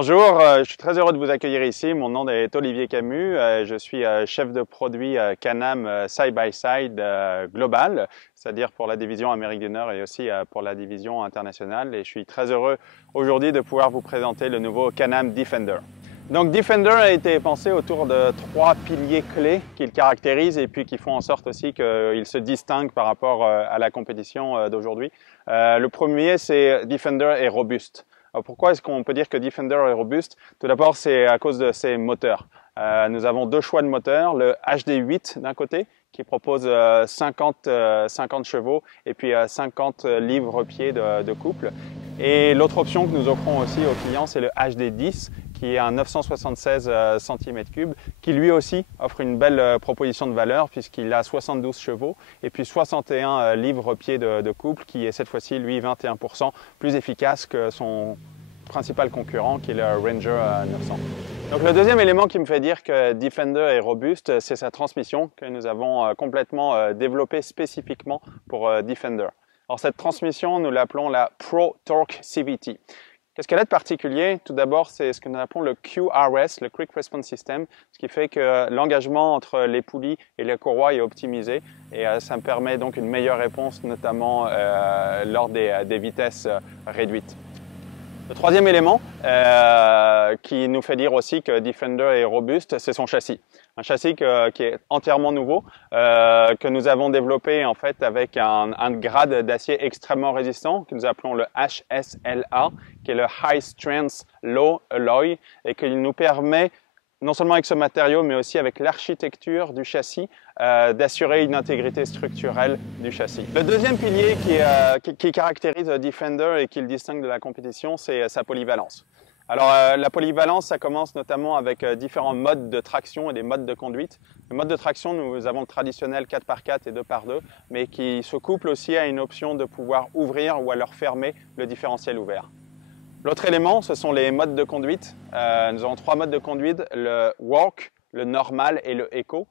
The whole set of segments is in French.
Bonjour, je suis très heureux de vous accueillir ici. Mon nom est Olivier Camus. Je suis chef de produit Can-Am Side by Side Global, c'est-à-dire pour la division Amérique du Nord et aussi pour la division internationale. Et je suis très heureux aujourd'hui de pouvoir vous présenter le nouveau Can-Am Defender. Donc Defender a été pensé autour de trois piliers clés qui le caractérisent et puis qui font en sorte aussi qu'il se distingue par rapport à la compétition d'aujourd'hui. Le premier, c'est Defender est robuste. Alors pourquoi est-ce qu'on peut dire que Defender est robuste? Tout d'abord, c'est à cause de ses moteurs. Nous avons deux choix de moteurs, le HD8 d'un côté, qui propose 50 chevaux et puis 50 livres-pieds de couple. Et l'autre option que nous offrons aussi aux clients, c'est le HD10, qui est un 976 cm3, qui lui aussi offre une belle proposition de valeur puisqu'il a 72 chevaux et puis 61 livres-pieds de couple, qui est cette fois-ci, lui, 21% plus efficace que son principal concurrent, qui est le Ranger 900. Donc le deuxième élément qui me fait dire que Defender est robuste, c'est sa transmission que nous avons complètement développée spécifiquement pour Defender. Alors cette transmission, nous l'appelons la Pro Torque CVT. Qu'est-ce qu'elle a de particulier? Tout d'abord, c'est ce que nous appelons le QRS, le Quick Response System, ce qui fait que l'engagement entre les poulies et les courroies est optimisé et ça me permet donc une meilleure réponse, notamment lors des vitesses réduites. Le troisième élément qui nous fait dire aussi que Defender est robuste, c'est son châssis. Un châssis qui est entièrement nouveau, que nous avons développé en fait avec un grade d'acier extrêmement résistant que nous appelons le HSLA, qui est le High Strength Low Alloy, et qui nous permet, non seulement avec ce matériau, mais aussi avec l'architecture du châssis, d'assurer une intégrité structurelle du châssis. Le deuxième pilier qui caractérise Defender et qui le distingue de la compétition, c'est sa polyvalence. Alors la polyvalence, ça commence notamment avec différents modes de traction et des modes de conduite. Le mode de traction, nous avons le traditionnel 4x4 et 2x2, mais qui se couple aussi à une option de pouvoir ouvrir ou alors fermer le différentiel ouvert. L'autre élément, ce sont les modes de conduite. Nous avons trois modes de conduite, le Work, le Normal et le Eco.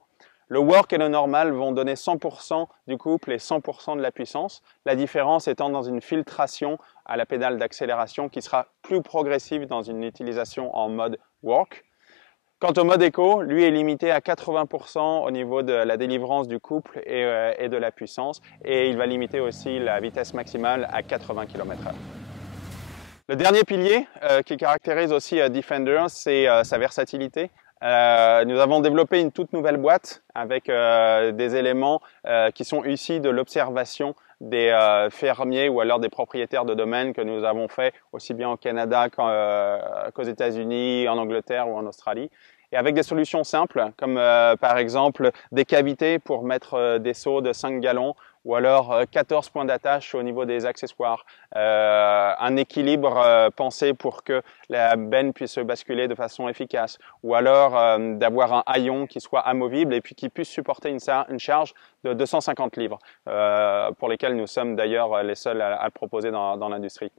Le Work et le Normal vont donner 100% du couple et 100% de la puissance. La différence étant dans une filtration à la pédale d'accélération qui sera plus progressive dans une utilisation en mode Work. Quant au mode Eco, lui est limité à 80% au niveau de la délivrance du couple et de la puissance. Et il va limiter aussi la vitesse maximale à 80 km/h. Le dernier pilier qui caractérise aussi Defender, c'est sa versatilité. Nous avons développé une toute nouvelle boîte avec des éléments qui sont issus de l'observation des fermiers ou alors des propriétaires de domaines que nous avons fait aussi bien au Canada qu'aux États-Unis, en Angleterre ou en Australie. Et avec des solutions simples comme par exemple des cavités pour mettre des seaux de 5 gallons ou alors 14 points d'attache au niveau des accessoires, un équilibre pensé pour que la benne puisse se basculer de façon efficace, ou alors d'avoir un haillon qui soit amovible et puis qui puisse supporter une charge de 250 livres, pour lesquels nous sommes d'ailleurs les seuls à le proposer dans l'industrie.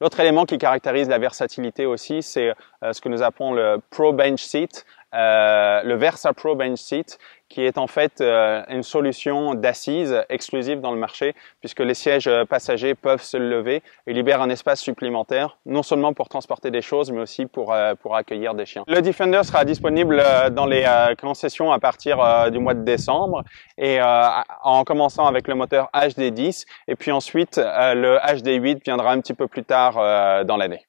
L'autre élément qui caractérise la versatilité aussi, c'est ce que nous appelons le Pro Bench Seat, le Versa Pro Bench Seat, qui est en fait une solution d'assise exclusive dans le marché, puisque les sièges passagers peuvent se lever et libèrent un espace supplémentaire, non seulement pour transporter des choses, mais aussi pour accueillir des chiens. Le Defender sera disponible dans les concessions à partir du mois de décembre, et en commençant avec le moteur HD10, et puis ensuite le HD8 viendra un petit peu plus tard dans l'année.